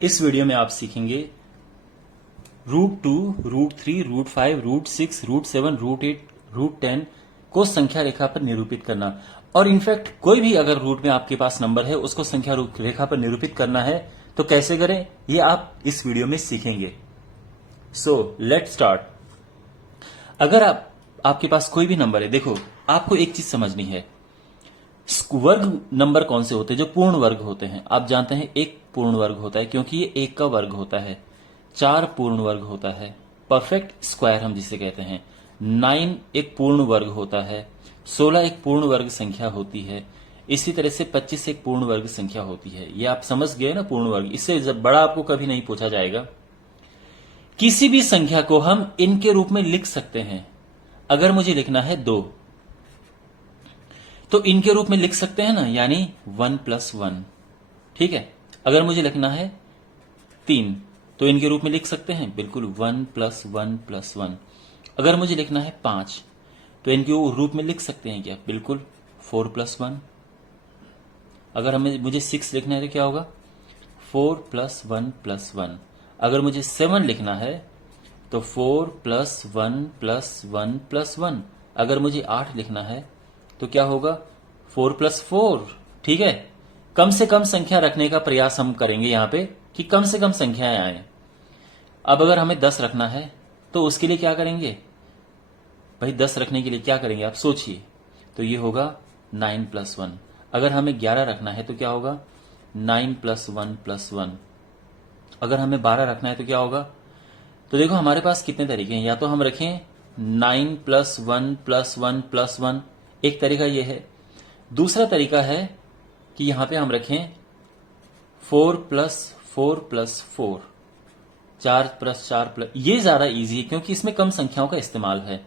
इस वीडियो में आप सीखेंगे √2, √3, √5, √6, √7, √8, √10 को संख्या रेखा पर निरूपित करना। और इनफैक्ट कोई भी अगर रूट में आपके पास नंबर है उसको संख्या रेखा पर निरूपित करना है तो कैसे करें ये आप इस वीडियो में सीखेंगे। So let start. अगर आपके पास कोई भी नंबर है, देखो आपको एक चीज समझनी है, वर्ग नंबर कौन से होते हैं जो पूर्ण वर्ग होते हैं। आप जानते हैं एक पूर्ण वर्ग होता है क्योंकि ये एक का वर्ग होता है। 4 पूर्ण वर्ग होता है, परफेक्ट स्क्वायर हम जिसे कहते हैं। 9 एक पूर्ण वर्ग होता है। 16 एक पूर्ण वर्ग संख्या होती है। इसी तरह से 25 एक पूर्ण वर्ग संख्या होती है। ये आप समझ गए ना पूर्ण वर्ग। इससे बड़ा आपको कभी नहीं पूछा जाएगा। किसी भी संख्या को हम इनके रूप में लिख सकते हैं। अगर मुझे लिखना है 2 तो इनके रूप में लिख सकते हैं ना, यानी 1+1। ठीक है। अगर मुझे लिखना है 3 तो इनके रूप में लिख सकते हैं, बिल्कुल 1+1+1। अगर मुझे लिखना है 5 तो इनके रूप में लिख सकते हैं क्या, बिल्कुल 4+1। अगर मुझे 6 लिखना है तो क्या होगा, 4+1+1। अगर मुझे 7 लिखना है तो 4+1+1+1। अगर मुझे 8 लिखना है तो क्या होगा, 4+4। ठीक है। कम से कम संख्या रखने का प्रयास हम करेंगे यहां पे कि कम से कम संख्याएं आए। अब अगर हमें 10 रखना है तो उसके लिए क्या करेंगे भाई, 10 रखने के लिए क्या करेंगे आप सोचिए। तो ये होगा 9+1। अगर हमें 11 रखना है तो क्या होगा, 9+1+1। अगर हमें 12 रखना है तो क्या होगा। तो देखो हमारे पास कितने तरीके हैं, या तो हम रखें 9+1+1+1, एक तरीका यह है। दूसरा तरीका है कि यहां पे हम रखें 4+4+4, 4+4+, ये ज्यादा इजी है क्योंकि इसमें कम संख्याओं का इस्तेमाल है।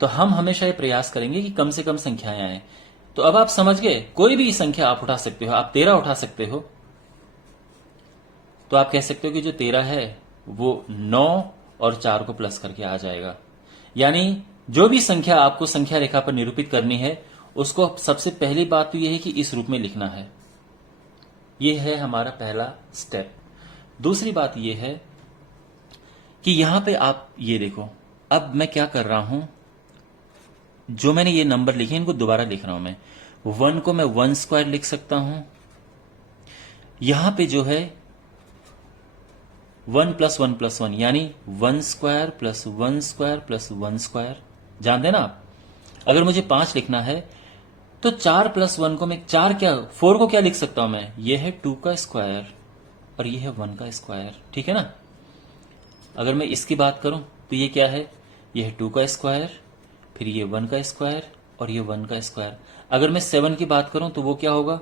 तो हम हमेशा ये प्रयास करेंगे कि कम से कम संख्याएं आए। तो अब आप समझ गए, कोई भी संख्या आप उठा सकते हो। आप 13 उठा सकते हो तो आप कह सकते हो कि जो 13 है वो 9 और 4 को प्लस करके आ जाएगा। यानी जो भी संख्या आपको संख्या रेखा पर निरूपित करनी है उसको सबसे पहली बात तो यह है कि इस रूप में लिखना है। यह है हमारा पहला स्टेप। दूसरी बात यह है कि यहां पे आप ये देखो, अब मैं क्या कर रहा हूं, जो मैंने ये नंबर लिखे इनको दोबारा लिख रहा हूं मैं। 1 को मैं 1² लिख सकता हूं। यहां पे जो है 1+1+1 यानी 1² + 1² + 1², जानते ना आप। अगर मुझे 5 लिखना है तो 4+1 को मैं 4 क्या 4 को क्या लिख सकता हूं मैं, ये है 2 का स्क्वायर और ये है 1 का स्क्वायर। ठीक है ना। अगर मैं इसकी बात करूं तो ये क्या है, ये है 2 का स्क्वायर, फिर ये 1 का स्क्वायर और ये 1 का स्क्वायर। अगर मैं 7 की बात करूं तो वो क्या होगा,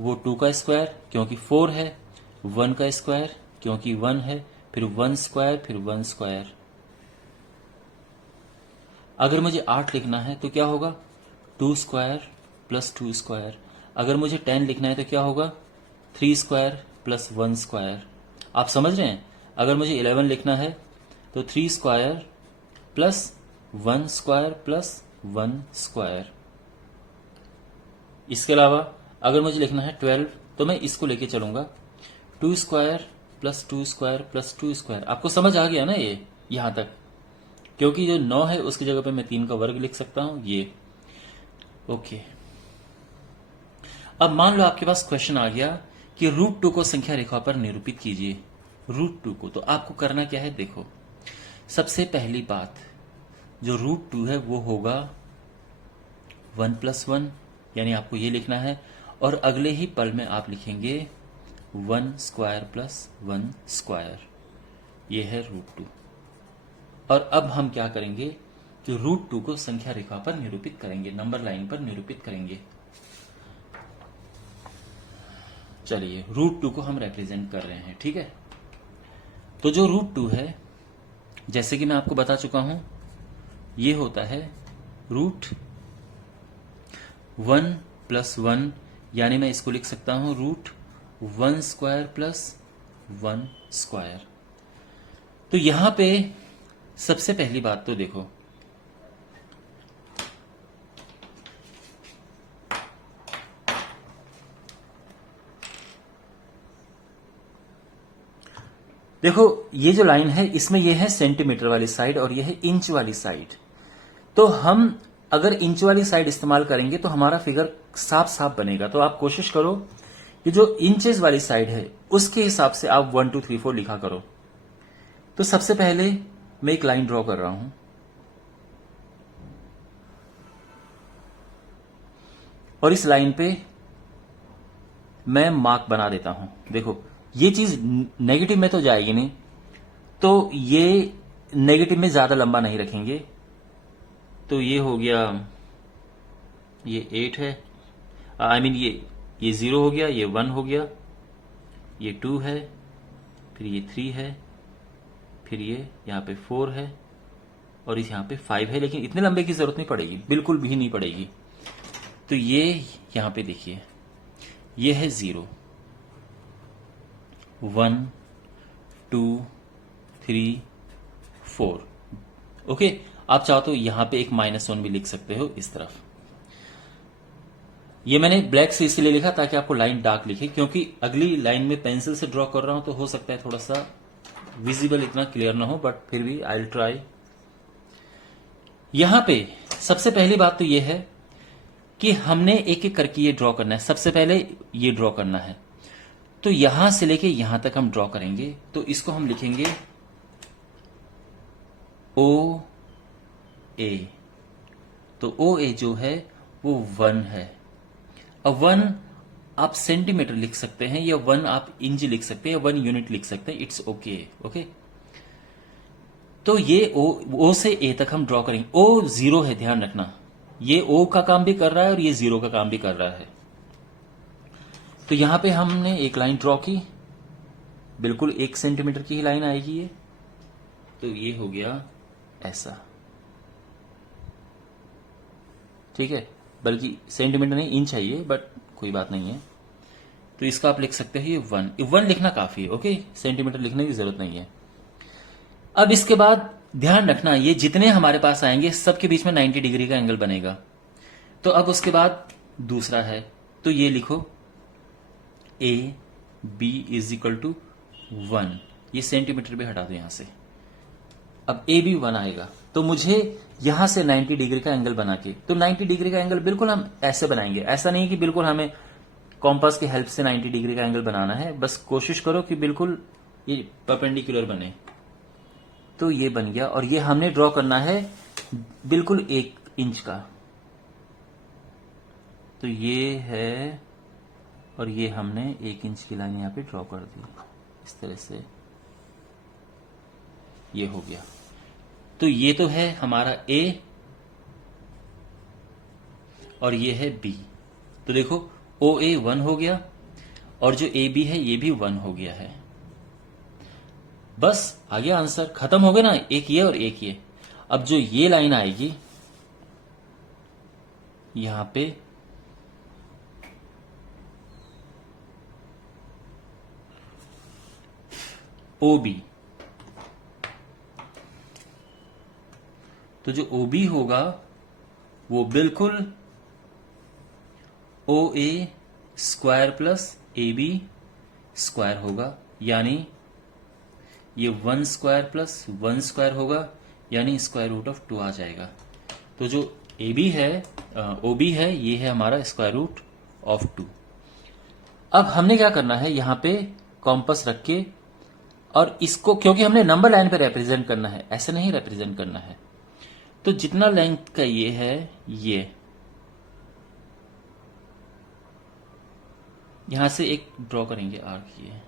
वो 2 का स्क्वायर क्योंकि 4 है, 1 का स्क्वायर क्योंकि 1 है, फिर 1 स्क्वायर, फिर 1 स्क्वायर। अगर मुझे 8 लिखना है तो क्या होगा, 2² + 2²। अगर मुझे 10 लिखना है तो क्या होगा, 3² + 1²। आप समझ रहे हैं। अगर मुझे 11 लिखना है तो 3² + 1² + 1²। इसके अलावा अगर मुझे लिखना है 12 तो मैं इसको लेके चलूंगा, 2² + 2² + 2²। आपको समझ आ गया ना ये यहां तक, क्योंकि जो 9 है उसकी जगह पे मैं 3 का वर्ग लिख सकता हूं ये। ओके। अब मान लो आपके पास क्वेश्चन आ गया कि √2 को संख्या रेखा पर निरूपित कीजिए। √2 को तो आपको करना क्या है, देखो सबसे पहली बात, जो √2 है वो होगा 1+1, यानी आपको ये लिखना है। और अगले ही पल में आप लिखेंगे 1² + 1²। ये है √2। और अब हम क्या करेंगे कि √2 को संख्या रेखा पर निरूपित करेंगे, नंबर लाइन पर निरूपित करेंगे। चलिए √2 को हम रिप्रेजेंट कर रहे हैं। ठीक है। तो जो √2 है, जैसे कि मैं आपको बता चुका हूं, ये होता है √1+1, यानी मैं इसको लिख सकता हूं √1² + 1²। तो यहां पे सबसे पहली बात तो देखो, देखो ये जो लाइन है इसमें ये है सेंटीमीटर वाली साइड और ये है इंच वाली साइड। तो हम अगर इंच वाली साइड इस्तेमाल करेंगे तो हमारा फिगर साफ साफ बनेगा। तो आप कोशिश करो कि जो इंचेस वाली साइड है उसके हिसाब से आप 1 2 3 4 लिखा करो। तो सबसे पहले मैं एक लाइन ड्रॉ कर रहा हूं और इस लाइन पे मैं मार्क बना देता हूं। देखो ये चीज नेगेटिव में तो जाएगी नहीं, तो ये नेगेटिव में ज्यादा लंबा नहीं रखेंगे। तो ये हो गया, ये 8 है, आई मीन ये 0 हो गया, ये 1 हो गया, ये 2 है, फिर ये 3 है, फिर ये यहां पे 4 है और इस यहां पे 5 है। लेकिन इतने लंबे की जरूरत नहीं पड़ेगी, बिल्कुल भी नहीं पड़ेगी। तो ये यहां पे देखिए, ये है 0 1 2 3 4। ओके, आप चाहो तो यहां पे एक -1 भी लिख सकते हो इस तरफ। ये मैंने ब्लैक से इसलिए लिखा ताकि आपको लाइन डार्क लिखे, क्योंकि अगली लाइन में पेंसिल से ड्रॉ कर रहा हूं तो हो सकता है थोड़ा सा विजिबल इतना क्लियर ना हो, बट फिर भी आई विल ट्राई। यहां पे सबसे पहली बात तो ये है कि हमने एक एक करके ये ड्रॉ करना है। सबसे पहले ये ड्रॉ करना है, तो यहां से लेके यहां तक हम ड्रॉ करेंगे। तो इसको हम लिखेंगे ओ ए। तो ओ ए जो है वो 1 है। अब 1 आप सेंटीमीटर लिख सकते हैं या 1 आप इंच लिख सकते हैं या 1 यूनिट लिख सकते हैं, इट्स ओके। ओके, तो ये ओ से ए तक हम ड्रॉ करेंगे। ओ 0 है, ध्यान रखना, ये ओ का काम भी कर रहा है और ये 0 का काम भी कर रहा है। तो यहां पे हमने एक लाइन ड्रॉ की, बिल्कुल 1 सेंटीमीटर की ही लाइन आएगी ये। तो ये हो गया ऐसा, ठीक है, बल्कि सेंटीमीटर नहीं इंच है ये, बट कोई बात नहीं है। तो इसका आप लिख सकते हैं ये 1 लिखना काफी है। ओके, सेंटीमीटर लिखने की जरूरत नहीं है। अब इसके बाद ध्यान रखना, ये जितने हमारे पास आएंगे सबके बीच में 90 डिग्री का एंगल बनेगा। तो अब उसके बाद दूसरा है, तो ये लिखो A B is equal to 1। ये सेंटीमीटर भी हटा दो यहां से। अब ए बी 1 आएगा, तो मुझे यहां से 90 डिग्री का एंगल बना के, तो 90 डिग्री का एंगल बिल्कुल हम ऐसे बनाएंगे। ऐसा नहीं कि बिल्कुल हमें कॉम्पास की हेल्प से 90 डिग्री का एंगल बनाना है, बस कोशिश करो कि बिल्कुल ये परपेंडिकुलर बने। तो ये बन गया, और ये हमने ड्रॉ करना है बिल्कुल 1 इंच का। तो ये है, और ये हमने 1 इंच की लाइन यहां पे ड्रॉ कर दी इस तरह से। ये हो गया। तो ये तो है हमारा ए और ये है बी। तो देखो ओ ए 1 हो गया और जो ए बी है ये भी 1 हो गया है। बस आ गया आंसर, खत्म हो गया ना, एक ये और एक ये। अब जो ये लाइन आएगी यहां पे, ओ बी, तो जो ओ बी होगा वो बिल्कुल O A square plus A B square होगा, यानी ये 1 स्क्वायर प्लस 1 स्क्वायर होगा, यानी स्क्वायर रूट ऑफ 2 आ जाएगा। तो जो ए बी है, ओ बी है, ये है हमारा स्क्वायर रूट ऑफ 2। अब हमने क्या करना है, यहां पे कॉम्पस रख के, और इसको क्योंकि हमने नंबर लाइन पे रिप्रेजेंट करना है, ऐसे नहीं रिप्रेजेंट करना है, तो जितना लेंथ का ये है, ये यहां से एक ड्रॉ करेंगे आर्क, ये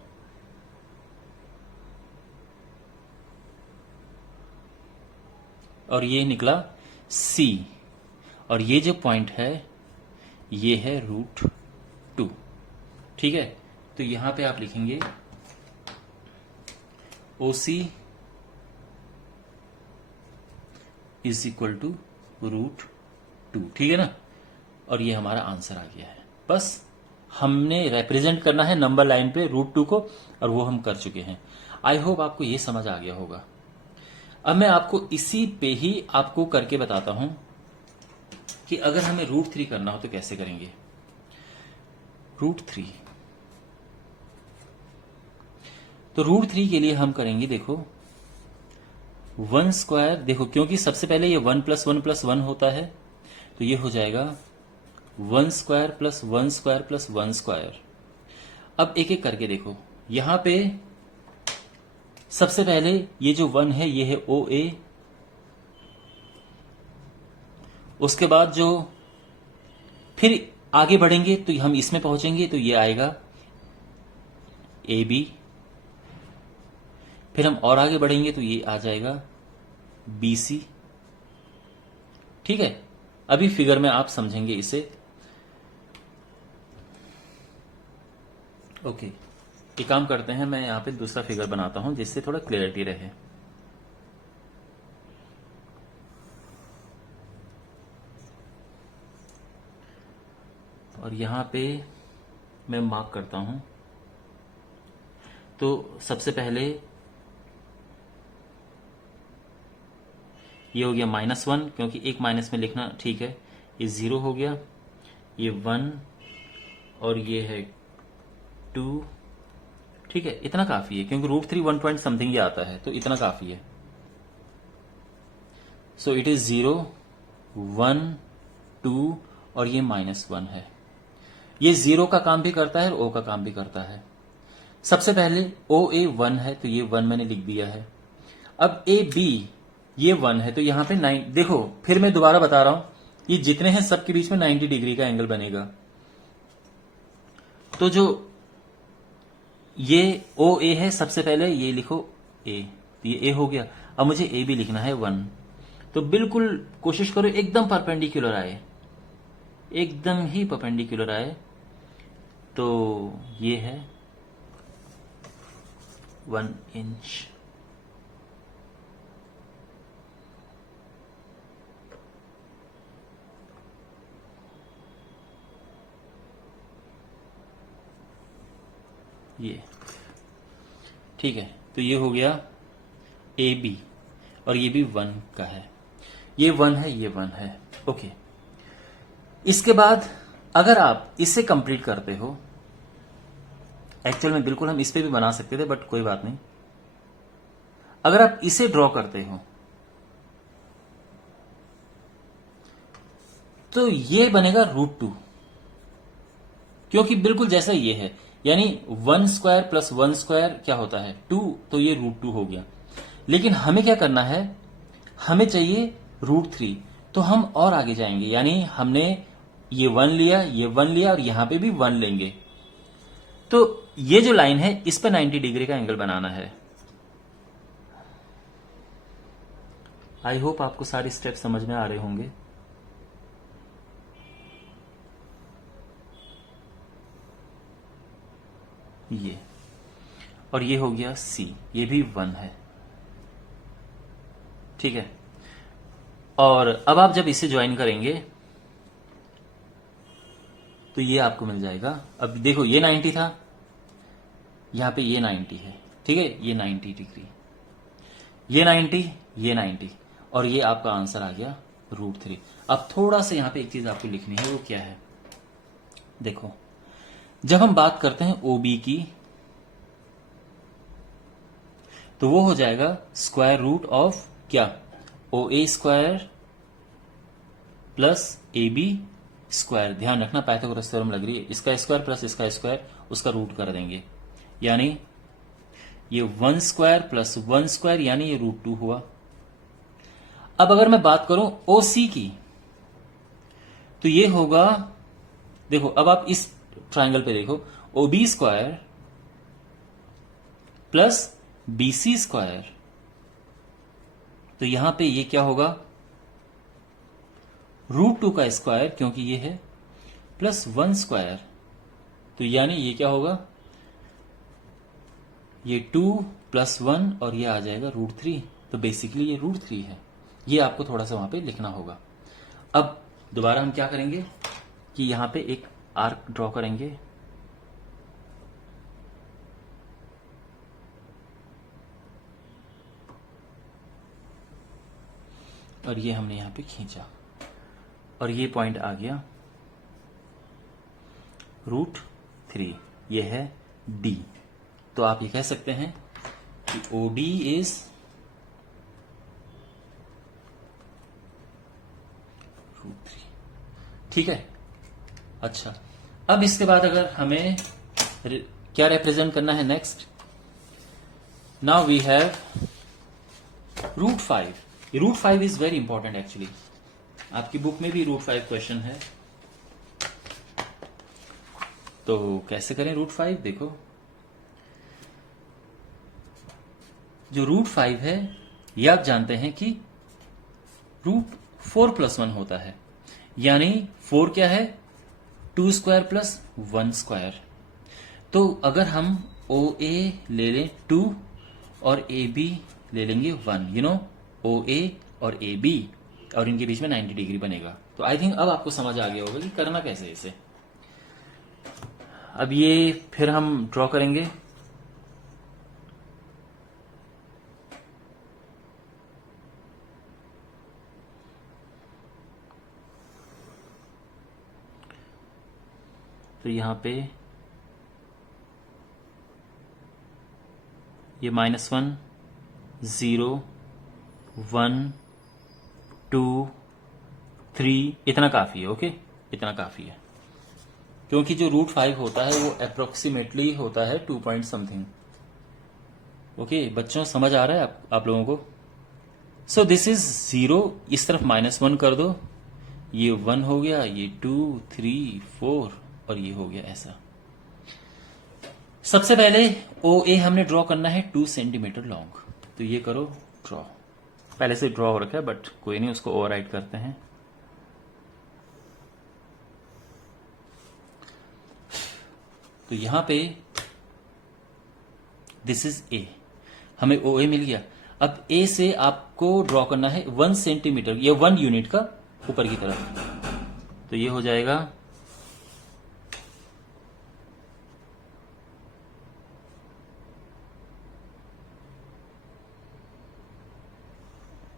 और ये निकला C, और ये जो पॉइंट है ये है √2। ठीक है, तो यहां पे आप लिखेंगे OC इज इक्वल टू √2। ठीक है ना, और ये हमारा आंसर आ गया है। बस हमने रिप्रेजेंट करना है नंबर लाइन पे √2 को, और वो हम कर चुके हैं। आई होप आपको ये समझ आ गया होगा। अब मैं आपको इसी पे ही आपको करके बताता हूं कि अगर हमें √3 करना हो तो कैसे करेंगे। √3, तो √3 के लिए हम करेंगे, देखो 1 स्क्वायर, देखो क्योंकि सबसे पहले ये 1 + 1 + 1 होता है, तो ये हो जाएगा 1 स्क्वायर + 1 स्क्वायर + 1 स्क्वायर। अब एक एक करके देखो, यहां पे सबसे पहले ये जो 1 है ये है OA, उसके बाद जो फिर आगे बढ़ेंगे तो हम इसमें पहुंचेंगे तो ये आएगा AB, फिर हम और आगे बढ़ेंगे तो ये आ जाएगा BC। ठीक है, अभी फिगर में आप समझेंगे इसे। ओके, एक काम करते हैं, मैं यहां पे दूसरा फिगर बनाता हूं जिससे थोड़ा क्लियरिटी रहे। और यहां पे मैं मार्क करता हूं, तो सबसे पहले ये हो गया -1, क्योंकि एक माइनस में लिखना ठीक है। ये 0 हो गया, ये 1 और ये है 2। ठीक है, इतना काफी है क्योंकि √3 1 पॉइंट समथिंग ये आता है, तो इतना काफी है। सो इट इज 0 1 2 और ये -1 है। ये 0 का काम भी करता है और O का काम भी करता है। सबसे पहले OA 1 है तो ये 1 मैंने लिख दिया है। अब AB ये 1 है तो यहां पे 9, देखो फिर मैं दोबारा बता रहा हूं, ये जितने हैं सबके बीच में 90 डिग्री का एंगल बनेगा। तो जो ये OA है, सबसे पहले ये लिखो A, तो ये A हो गया। अब मुझे AB लिखना है 1, तो बिल्कुल कोशिश करो एकदम परपेंडिकुलर आए, एकदम ही परपेंडिकुलर आए। तो ये है 1 इंच। ये ठीक है, तो ये हो गया AB और ये भी 1 का है, ये 1 है, ये 1 है। ओके, इसके बाद अगर आप इसे कंप्लीट करते हो, एक्चुअल में बिल्कुल हम इस पे भी बना सकते थे बट कोई बात नहीं। अगर आप इसे ड्रॉ करते हो तो ये बनेगा √2, क्योंकि बिल्कुल जैसा ये है, यानी 1 स्क्वायर + 1 स्क्वायर क्या होता है 2, तो ये √2 हो गया। लेकिन हमें क्या करना है, हमें चाहिए √3, तो हम और आगे जाएंगे, यानी हमने ये 1 लिया, ये 1 लिया और यहां पे भी 1 लेंगे। तो ये जो लाइन है इस पे 90 डिग्री का एंगल बनाना है। आई होप आपको सारे स्टेप समझ में आ रहे होंगे। ये और ये हो गया C, ये भी 1 है। ठीक है, और अब आप जब इसे ज्वाइन करेंगे तो ये आपको मिल जाएगा। अब देखो ये 90 था, यहां पे ये 90 है। ठीक है, ये 90 डिग्री, ये 90, ये 90 और ये आपका आंसर आ गया √3। अब थोड़ा सा यहां पे एक चीज आपको लिखनी है, वो क्या है, देखो जब हम बात करते हैं OB की तो वो हो जाएगा स्क्वायर रूट ऑफ क्या, OA square plus AB square. ध्यान रखना पाइथागोरस थ्योरम लग रही है, इसका स्क्वायर प्लस इसका स्क्वायर, उसका रूट कर देंगे, यानी ये 1 स्क्वायर प्लस 1 स्क्वायर, यानी ये √2 हुआ। अब अगर मैं बात करूं OC की तो ये होगा, देखो अब आप इस ट्राइंगल पे देखो, OB square plus BC square, तो यहां पे ये क्या होगा √2 का स्क्वायर, क्योंकि ये है प्लस 1 स्क्वायर, तो यानी ये क्या होगा, ये 2 + 1 और ये आ जाएगा √3। तो बेसिकली ये √3 है। ये आपको थोड़ा सा वहां पे लिखना होगा। अब दोबारा हम क्या करेंगे कि यहां पे एक आर्क ड्रॉ करेंगे, और ये हमने यहां पे खींचा और ये पॉइंट आ गया √3, ये है D। तो आप ये कह सकते हैं कि OD इज √3। ठीक है। अच्छा, अब इसके बाद अगर हमें क्या रिप्रेजेंट करना है next, now we have √5। √5 is very important actually, आपकी बुक में भी √5 क्वेश्चन है। तो कैसे करें √5? देखो, जो √5 है ये आप जानते हैं कि √4 + 1 होता है, यानी 4 क्या है? 2 स्क्वायर प्लस 1 स्क्वायर। तो अगर हम OA ले लें 2 और AB ले लेंगे 1, यू नो, OA और AB, और इनके बीच में 90 डिग्री बनेगा। तो आई थिंक अब आपको समझ आ गया होगा कि करना कैसे है इसे। अब ये फिर हम ड्रॉ करेंगे। तो यहां पे ये -1 0 1 2 3 इतना काफी है। ओके, इतना काफी है, क्योंकि जो √5 होता है वो अप्रोक्सीमेटली होता है 2 पॉइंट समथिंग। ओके बच्चों, समझ आ रहा है आप लोगों को? सो दिस इज 0, इस तरफ -1 कर दो, ये 1 हो गया, ये 2 3 4 और ये हो गया ऐसा। सबसे पहले OA हमने ड्रॉ करना है 2 सेंटीमीटर लॉन्ग, तो ये करो ड्रॉ। पहले से ड्रॉ हो रखा है बट कोई नहीं, उसको ओवरराइट करते हैं। तो यहां पे दिस इज A, हमें OA मिल गया। अब A से आपको ड्रॉ करना है 1 सेंटीमीटर या 1 यूनिट का ऊपर की तरफ, तो ये हो जाएगा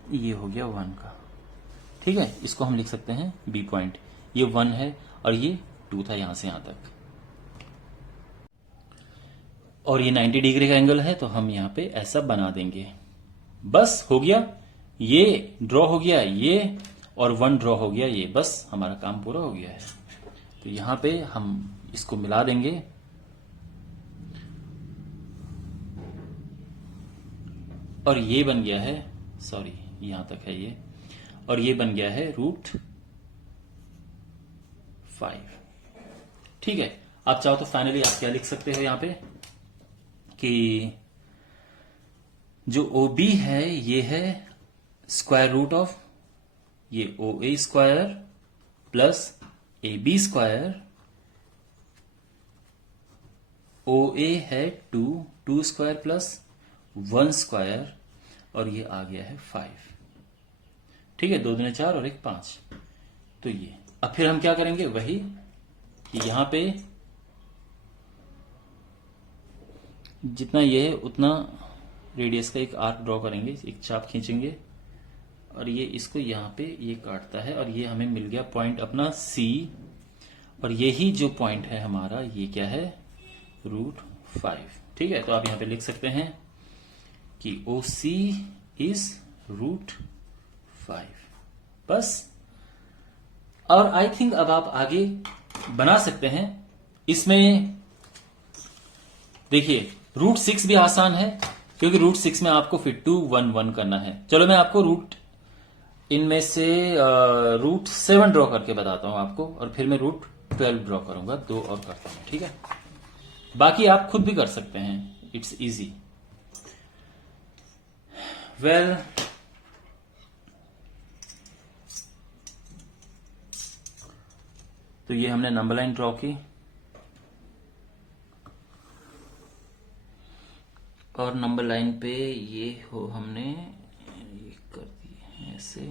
ये हो गया 1 का। ठीक है, इसको हम लिख सकते हैं B पॉइंट। ये 1 है और ये 2 था यहां से यहां तक, और ये 90 डिग्री का एंगल है, तो हम यहां पे ऐसा बना देंगे। बस हो गया, ये ड्रॉ हो गया ये, और 1 ड्रॉ हो गया ये, बस हमारा काम पूरा हो गया है। तो यहां पे हम इसको मिला देंगे, और ये बन गया है, सॉरी यहां तक है ये, और ये बन गया है √5। ठीक है, आप चाहो तो फाइनली आप क्या लिख सकते हो यहां पे कि जो OB है ये है स्क्वायर रूट ऑफ ये OA square plus AB square. OA है 2 स्क्वायर प्लस 1 स्क्वायर, और ये आ गया है 5। ठीक है, 2 दूनी 4 और 1 5। तो ये अब फिर हम क्या करेंगे, वही कि यहां पे जितना ये है उतना रेडियस का एक आर्क ड्रॉ करेंगे, एक चाप खींचेंगे, और ये इसको यहां पे ये काटता है, और ये हमें मिल गया पॉइंट अपना C, और यही जो पॉइंट है हमारा ये क्या है, √5। ठीक है, तो आप यहां पे लिख सकते हैं कि OC इज √5 बस। और आई थिंक अब आप आगे बना सकते हैं। इसमें देखिए √6 भी आसान है, क्योंकि √6 में आपको फिर 2 1 1 करना है। चलो मैं आपको इनमें से √7 ड्रॉ करके बताता हूं आपको, और फिर मैं √12 ड्रॉ करूंगा, 2 और करता हूं। ठीक है, बाकी आप खुद भी कर सकते हैं, इट्स इजी। वेल तो ये हमने नंबर लाइन ड्रॉ की, और नंबर लाइन पे ये हो हमने ये कर दिए ऐसे।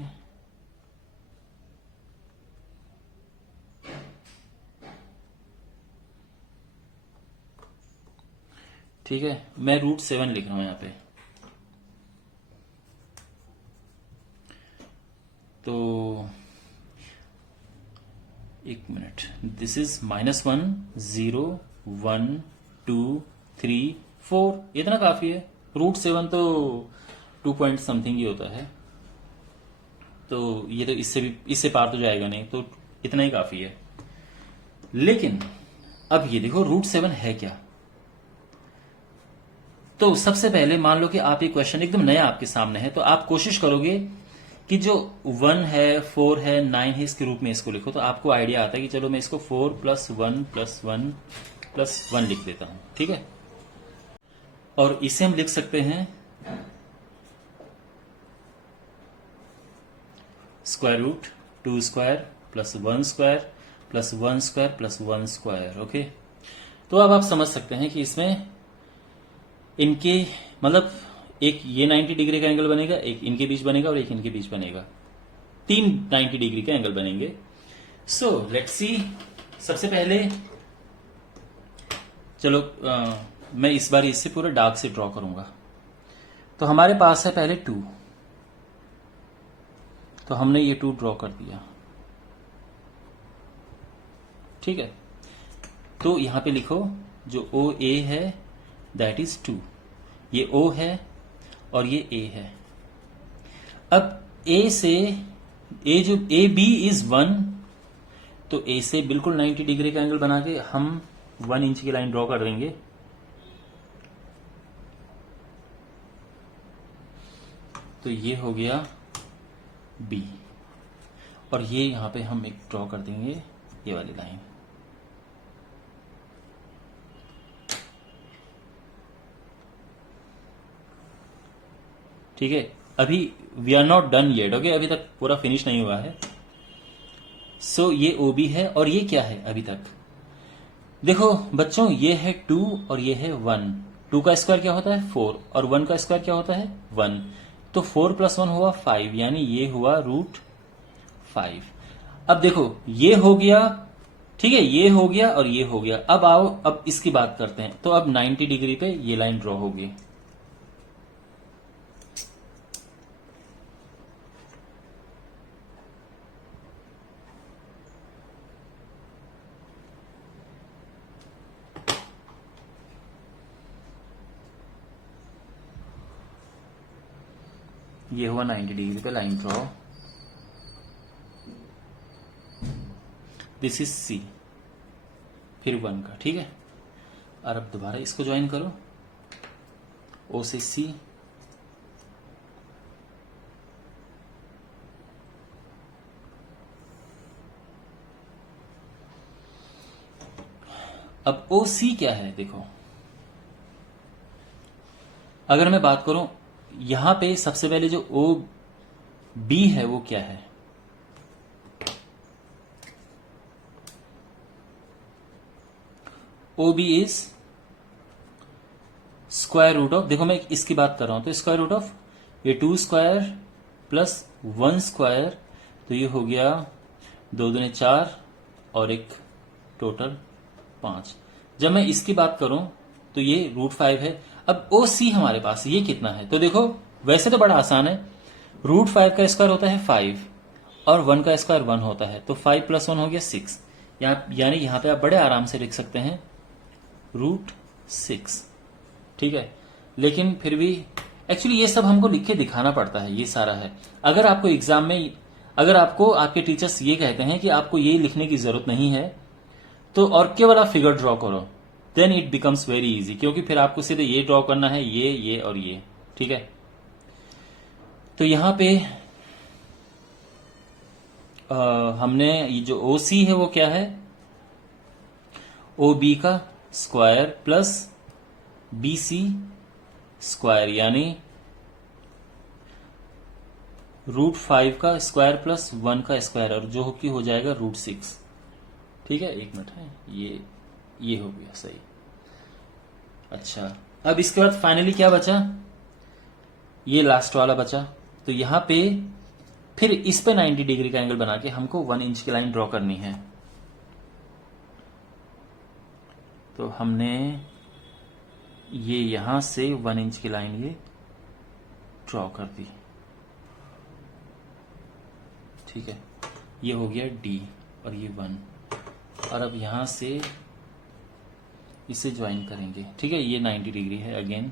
ठीक है, मैं √7 लिख रहा हूं यहां पे। तो एक मिनट, दिस इज -1 0 1 2 3 4 इतना काफी है। रूट 7 तो 2 पॉइंट समथिंग ही होता है, तो ये तो इससे पार तो जाएगा नहीं, तो इतना ही काफी है। लेकिन अब ये देखो रूट 7 है क्या। तो सबसे पहले मान लो कि आप ये क्वेश्चन एकदम नया आपके सामने है, तो आप कोशिश करोगे कि जो 1 है, 4 है, 9 है, इसके रूप में इसको लिखो। तो आपको आइडिया आता है कि चलो मैं इसको 4 + 1 + 1 + 1 लिख देता हूं, ठीक है। और इसे हम लिख सकते हैं √2² + 1² + 1² + 1², ओके। तो अब आप समझ सकते हैं कि इसमें इनके मतलब एक ये 90 डिग्री का एंगल बनेगा, एक इनके बीच बनेगा और एक इनके बीच बनेगा। 3 90 डिग्री का एंगल बनेंगे। So let's see. सबसे पहले चलो मैं इस बार इससे पूरा डार्क से ड्रॉ करूंगा। तो हमारे पास है पहले 2, तो हमने ये 2 ड्रॉ कर दिया, ठीक है। तो यहां पे लिखो जो ओ ए है दैट इज 2, ये O है और ये A है। अब A से जो ए बी इज 1, तो A से बिल्कुल 90 डिग्री का एंगल बना के हम 1 इंच की लाइन ड्रॉ कर देंगे। तो ये हो गया B, और ये यहां पे हम एक ड्रॉ कर देंगे, ये वाली लाइन। ठीक है। अभी we are not done yet, okay, अभी तक पूरा फिनिश नहीं हुआ है। सो ये OB है, और ये क्या है अभी तक देखो बच्चों, ये है 2 और ये है 1। 2 का स्क्वायर क्या होता है 4, और 1 का स्क्वायर क्या होता है 1। तो 4 + 1 हुआ 5, यानी ये हुआ √5। अब देखो ये हो गया, ठीक है, ये हो गया और ये हो गया। अब आओ अब इसकी बात करते हैं। तो अब 90 डिग्री पे ये लाइन ड्रॉ होगी। ये हुआ 90 डिग्री पे line draw. This is C, फिर 1 का, ठीक है। और अब दोबारा इसको ज्वाइन करो, O से C। अब OC क्या है देखो, अगर मैं बात करूं यहां पे सबसे पहले जो OB है वो क्या है, OB is square root of, देखो मैं इसकी बात कर रहा हूं, तो स्क्वायर रूट ऑफ ये 2² + 1², तो ये हो गया 2 दूने 4 और एक टोटल 5। जब मैं इसकी बात करूं तो ये √5 है। अब OC हमारे पास ये कितना है, तो देखो वैसे तो बड़ा आसान है। √5 का स्क्वायर होता है 5 और 1 का स्क्वायर 1 होता है, तो 5 + 1 हो गया 6। यानी यहां पे आप बड़े आराम से लिख सकते हैं √6, ठीक है। लेकिन फिर भी एक्चुअली ये सब हमको लिख के दिखाना पड़ता है, ये सारा है। अगर आपको एग्जाम में, अगर आपको आपके टीचर्स ये कहते हैं कि आपको ये लिखने की जरूरत नहीं है, तो और केवल आप फिगर ड्रॉ करो, then it becomes very easy, क्योंकि फिर आपको सीधे ये ड्रॉ करना है, ये और ये, ठीक है। तो यहां पे हमने ये जो OC है वो क्या है, OB का स्क्वायर प्लस BC स्क्वायर, यानी √5 का स्क्वायर प्लस 1 का स्क्वायर, और जो कि हो जाएगा √6, ठीक है। एक मिनट है, ये हो गया सही। अच्छा, अब इसके बाद फाइनली क्या बचा, ये लास्ट वाला बचा। तो यहां पे फिर इस पे 90 डिग्री का एंगल बना के हमको 1 इंच की लाइन ड्रॉ करनी है। तो हमने ये यहां से 1 इंच की लाइन ये ड्रॉ कर दी, ठीक है। ये हो गया D और ये 1, और अब यहां से इसे ज्वाइन करेंगे, ठीक है। ये 90 डिग्री है अगेन,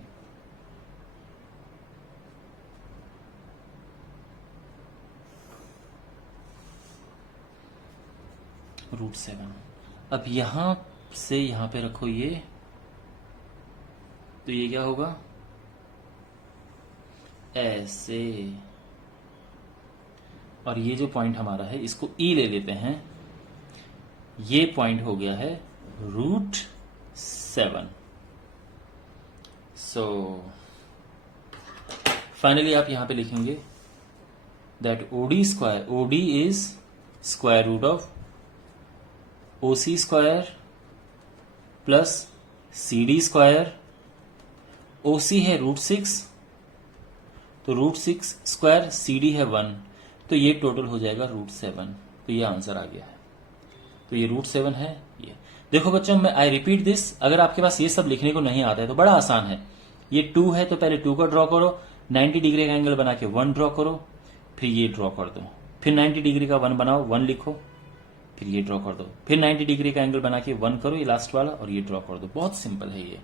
√7। अब यहां से यहां पे रखो ये, तो ये क्या होगा, ऐसे। और ये जो पॉइंट हमारा है इसको ई ले लेते हैं, ये पॉइंट हो गया है √7। सो फाइनली आप यहां पे लिखेंगे that OD is square root of OC square plus CD square. OC है √6, तो √6 स्क्वायर, CD है 1, तो ये टोटल हो जाएगा √7। तो ये आंसर आ गया है। तो ये √7 है। ये देखो बच्चों, मैं आई रिपीट दिस, अगर आपके पास ये सब लिखने को नहीं आता है तो बड़ा आसान है। ये 2 है तो पहले 2 का ड्रॉ करो, 90 डिग्री का एंगल बना के 1 ड्रॉ करो, फिर ये ड्रॉ कर दो, फिर 90 डिग्री का 1 बनाओ, 1 लिखो, फिर ये ड्रॉ कर दो, फिर 90 डिग्री का एंगल बना के 1 करो, ये लास्ट वाला, और ये ड्रॉ कर दो। बहुत सिंपल है ये।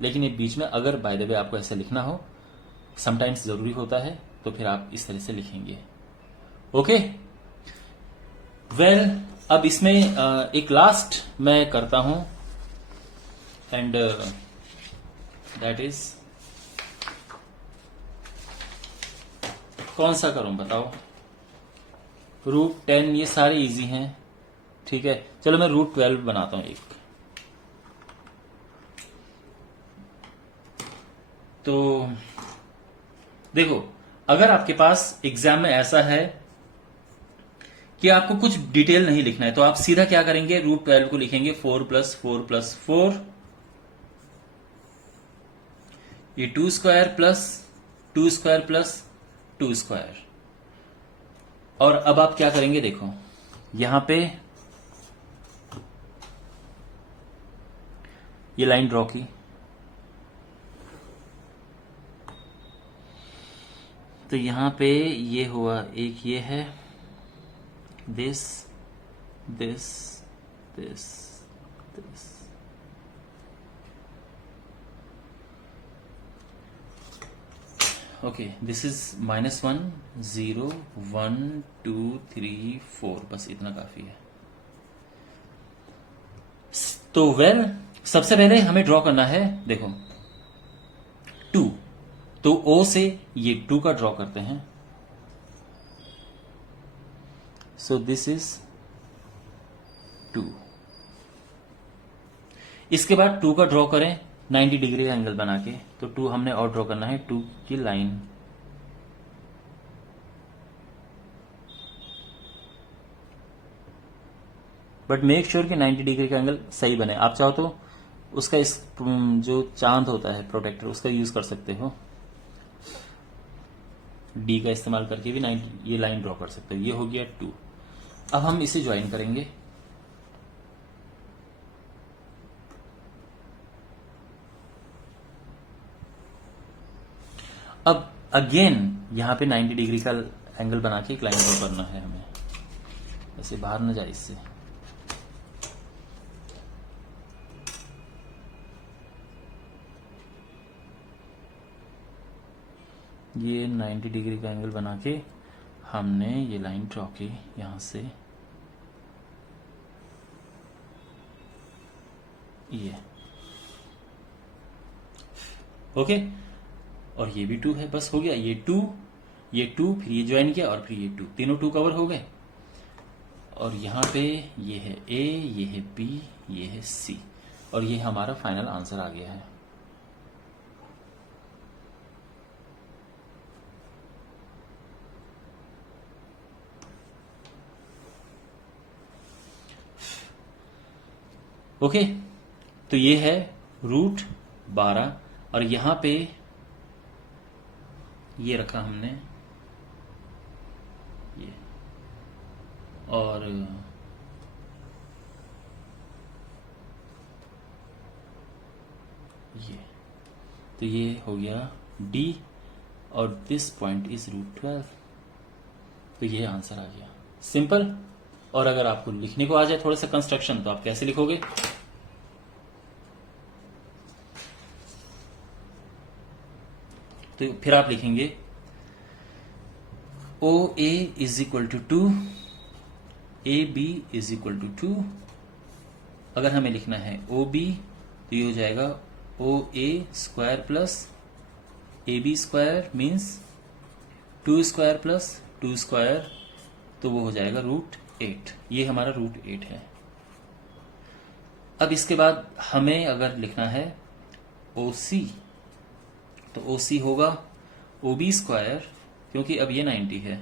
लेकिन ये बीच में अगर बाय द वे आपको ऐसे लिखना हो, समटाइम्स जरूरी होता है, तो फिर आप इस तरह से लिखेंगे। ओके वेल, अब इसमें एक लास्ट मैं करता हूं, एंड दैट इज, कौन सा करूं बताओ? √10, ये सारे इजी हैं, ठीक है। चलो मैं √12 बनाता हूं एक। तो देखो, अगर आपके पास एग्जाम में ऐसा है कि आपको कुछ डिटेल नहीं लिखना है, तो आप सीधा क्या करेंगे, √12 को लिखेंगे 4 + 4 + 4, ये 2 square plus 2 square plus 2 square. और अब आप क्या करेंगे, देखो यहां पे ये लाइन ड्रॉ की, तो यहां पे ये हुआ, एक ये है, this this this this, okay, this is -1 0 1 2 3 4, बस इतना काफी है। तो वेल, सबसे पहले हमें ड्रॉ करना है, देखो 2, तो O से ये 2 का ड्रॉ करते हैं। So this is 2। इसके बाद 2 का ड्रॉ करें 90 डिग्री का एंगल बना के, तो 2 हमने और ड्रॉ करना है, 2 की लाइन। बट मेक श्योर कि 90 डिग्री का एंगल सही बने। आप चाहो तो उसका इस जो चांद होता है प्रोटेक्टर, उसका यूज कर सकते हो, डी का इस्तेमाल करके भी 90 ये लाइन ड्रॉ कर सकते हो। ये हो गया 2। अब हम इसे ज्वाइन करेंगे। अब अगेन यहां पे 90 डिग्री का एंगल बना के एक लाइन ड्रॉ करना है हमें, ऐसे बाहर न जाए इससे। ये 90 डिग्री का एंगल बना के हमने ये लाइन ड्रॉ की यहां से, ये ओके। और ये भी 2 है, बस हो गया। ये 2, ये 2, फिर ये ज्वाइन किया, और फिर ये 2, तीनों 2 कवर हो गए। और यहां पे ये है A, ये है B, ये है C, और ये हमारा फाइनल आंसर आ गया है। ओके, तो ये है √12, और यहां पे ये रखा हमने, ये, और ये, तो ये हो गया D, और दिस पॉइंट इज √12। तो ये आंसर आ गया, सिंपल। और अगर आपको लिखने को आ जाए थोड़ा सा कंस्ट्रक्शन, तो आप कैसे लिखोगे, तो फिर आप लिखेंगे O A is equal to 2, A B is equal to 2। अगर हमें लिखना है ओ बी तो ये हो जाएगा O A square plus A B square means 2 square plus 2 square, तो वो हो जाएगा √8। ये हमारा √8 है। अब इसके बाद हमें अगर लिखना है OC तो OC होगा OB स्क्वायर, क्योंकि अब ये 90 है,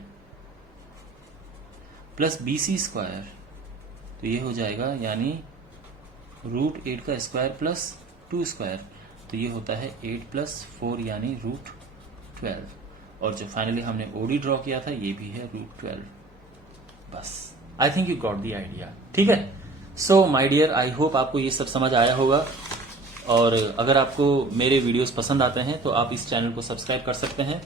प्लस BC स्क्वायर, तो ये हो जाएगा यानी √8 का स्क्वायर प्लस 2 स्क्वायर, तो ये होता है 8 प्लस 4 यानी √12। और जो फाइनली हमने OD ड्रॉ किया था ये भी है √12। बस, I think you got the idea. ठीक है, so my dear, I hope आपको ये सब समझ आया होगा। और अगर आपको मेरे वीडियोस पसंद आते हैं तो आप इस चैनल को सब्सक्राइब कर सकते हैं।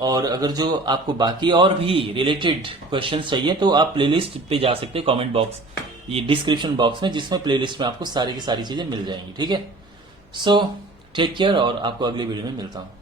और अगर जो आपको बाकी और भी रिलेटेड क्वेश्चंस चाहिए तो आप प्लेलिस्ट पे जा सकते हैं, कमेंट बॉक्स, ये डिस्क्रिप्शन बॉक्स में, जिसमें प्लेलिस्ट में आपको सारी की सारी चीजें मिल जाएंगी। ठीक है, सो टेक केयर और आपको अगले वीडियो में मिलता हूं।